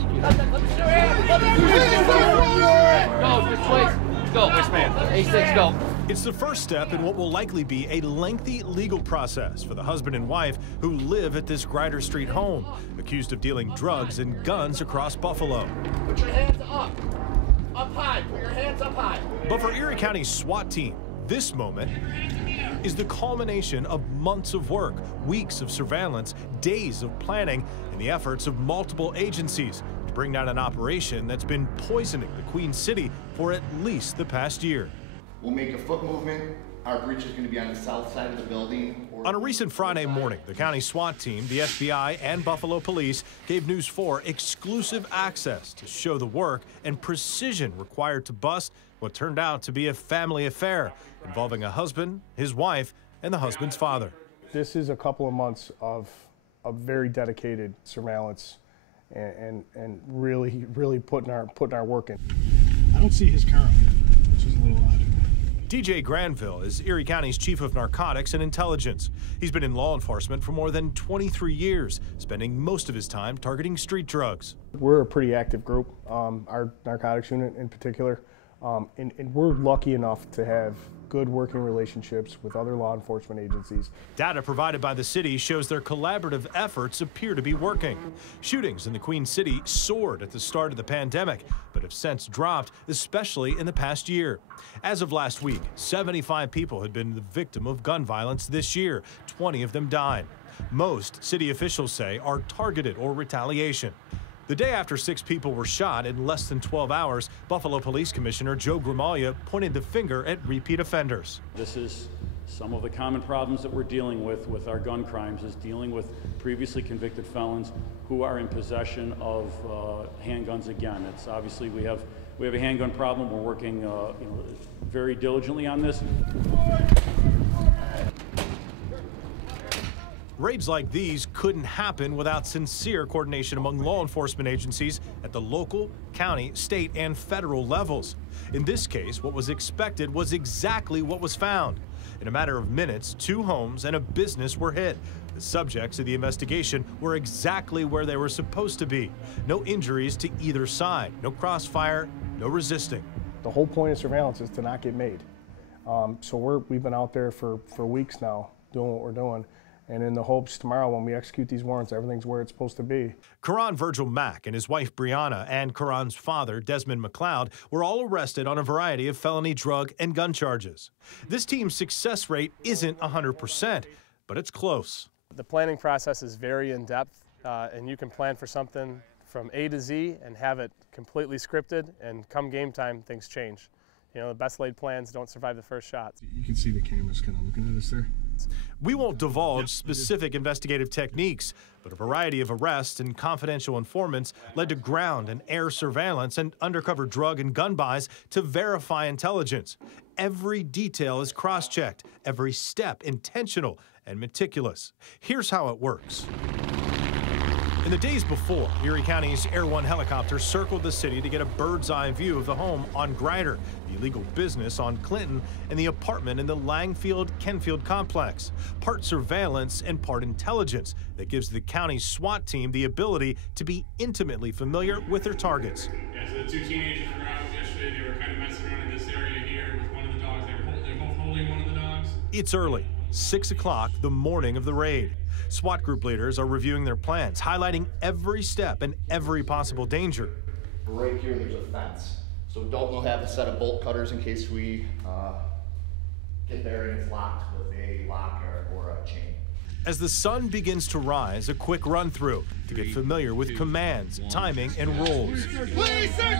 execute. Go, switch ways. Go. Yes, ma'am. A6, go. It's the first step in what will likely be a lengthy legal process for the husband and wife who live at this Grider Street home, accused of dealing drugs and guns across Buffalo. Put your hands up. Up high. Put your hands up high. But for Erie County's SWAT team, this moment is the culmination of months of work, weeks of surveillance, days of planning, and the efforts of multiple agencies to bring down an operation that's been poisoning the Queen City for at least the past year. We'll make a foot movement. Our breach is going to be on the south side of the building. On a recent Friday morning, the county SWAT team, the FBI, and Buffalo Police gave News 4 exclusive access to show the work and precision required to bust what turned out to be a family affair involving a husband, his wife, and the husband's father. This is a couple of months of very dedicated surveillance and really putting our work in. I don't see his car, which is a little odd. DJ Granville is Erie County's chief of narcotics and intelligence. He's been in law enforcement for more than 23 years, spending most of his time targeting street drugs. We're a pretty active group, our narcotics unit in particular, and we're lucky enough to have good working relationships with other law enforcement agencies. Data provided by the city shows their collaborative efforts appear to be working. Shootings in the Queen City soared at the start of the pandemic, but have since dropped, especially in the past year. As of last week, 75 people had been the victim of gun violence this year. 20 of them died. Most, city officials say, are targeted or retaliation. The day after 6 people were shot in less than 12 hours, Buffalo Police Commissioner Joe Gramaglia pointed the finger at repeat offenders. This is some of the common problems that we're dealing with our gun crimes, is dealing with previously convicted felons who are in possession of handguns again. It's obviously we have a handgun problem. We're working very diligently on this. Raids like these couldn't happen without sincere coordination among law enforcement agencies at the local, county, state, and federal levels. In this case, what was expected was exactly what was found. In a matter of minutes, 2 homes and a business were hit. The subjects of the investigation were exactly where they were supposed to be. No injuries to either side, no crossfire, no resisting. The whole point of surveillance is to not get made. So we've been out there for weeks now doing what we're doing. And in the hopes tomorrow when we execute these warrants, everything's where it's supposed to be. Karan Virgil Mack and his wife Brianna and Karan's father, Desmond McLeod, were all arrested on a variety of felony drug and gun charges. This team's success rate isn't 100%, but it's close. The planning process is very in-depth, and you can plan for something from A to Z and have it completely scripted, and come game time, things change. You know, the best laid plans don't survive the first shots. You can see the cameras kind of looking at us there. We won't divulge specific investigative techniques, but a variety of arrests and confidential informants led to ground and air surveillance and undercover drug and gun buys to verify intelligence. Every detail is cross-checked, every step intentional and meticulous. Here's how it works. In the days before, Erie County's Air One helicopter circled the city to get a bird's-eye view of the home on Grider, the illegal business on Clinton, and the apartment in the Langfield-Kenfield complex. Part surveillance and part intelligence that gives the county's SWAT team the ability to be intimately familiar with their targets. Yeah, so the 2 teenagers were out yesterday. They were kind of messing around in this area here with one of the dogs. They're both holding one of the dogs. It's early, 6 o'clock the morning of the raid. SWAT group leaders are reviewing their plans, highlighting every step and every possible danger. Right here, there's a fence. So don't have a set of bolt cutters in case we get there and it's locked with a lock or a chain. As the sun begins to rise, a quick run through to get familiar with commands, timing, and roles. Please search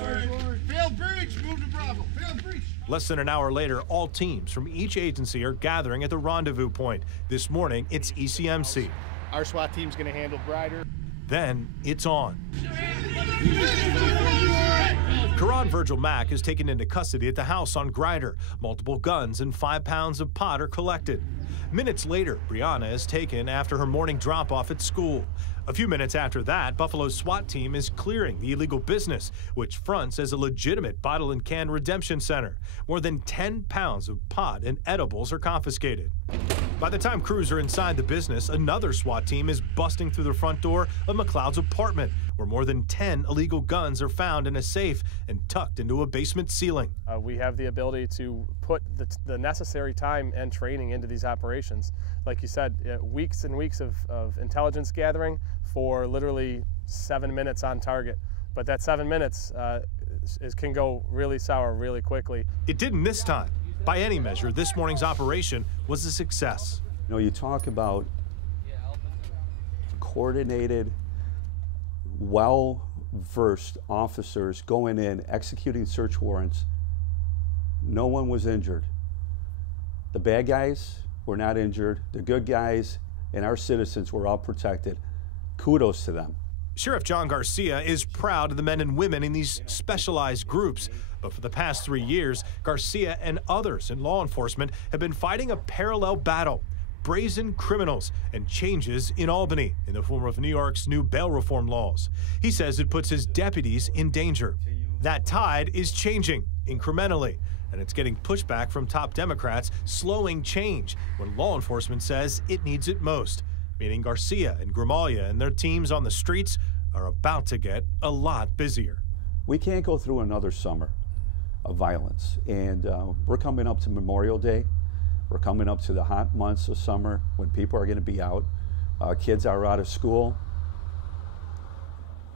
warrant! Failed breach, move to Bravo. Failed breach. Less than an hour later, all teams from each agency are gathering at the rendezvous point. This morning, it's ECMC. Our SWAT team's going to handle Grider. Then it's on. Karan Virgil Mack is taken into custody at the house on Grider. Multiple guns and 5 pounds of pot are collected. Minutes later, Brianna is taken after her morning drop-off at school. A few minutes after that, Buffalo's SWAT team is clearing the illegal business, which fronts as a legitimate bottle and can redemption center. More than 10 pounds of pot and edibles are confiscated. By the time crews are inside the business, another SWAT team is busting through the front door of McLeod's apartment, where more than 10 illegal guns are found in a safe and tucked into a basement ceiling. We have the ability to put the necessary time and training into these operations. Like you said, weeks and weeks of intelligence gathering for literally 7 minutes on target. But that 7 minutes can go really sour really quickly. It didn't this time. By any measure, this morning's operation was a success. You know, you talk about coordinated, well-versed officers going in, executing search warrants. No one was injured. The bad guys were not injured. The good guys and our citizens were all protected. Kudos to them. Sheriff John Garcia is proud of the men and women in these specialized groups. But for the past 3 years, Garcia and others in law enforcement have been fighting a parallel battle. Brazen criminals and changes in Albany in the form of New York's new bail reform laws. He says it puts his deputies in danger. That tide is changing incrementally, and it's getting pushback from top Democrats, slowing change when law enforcement says it needs it most, meaning Garcia and Grimaglia and their teams on the streets are about to get a lot busier. We can't go through another summer of violence, and we're coming up to Memorial Day. We're coming up to the hot months of summer when people are going to be out. Kids are out of school.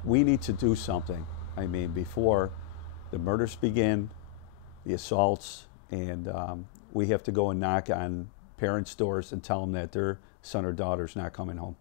We need to do something, I mean, before the murders begin, the assaults, and we have to go and knock on parents' doors and tell them that their son or daughter's not coming home.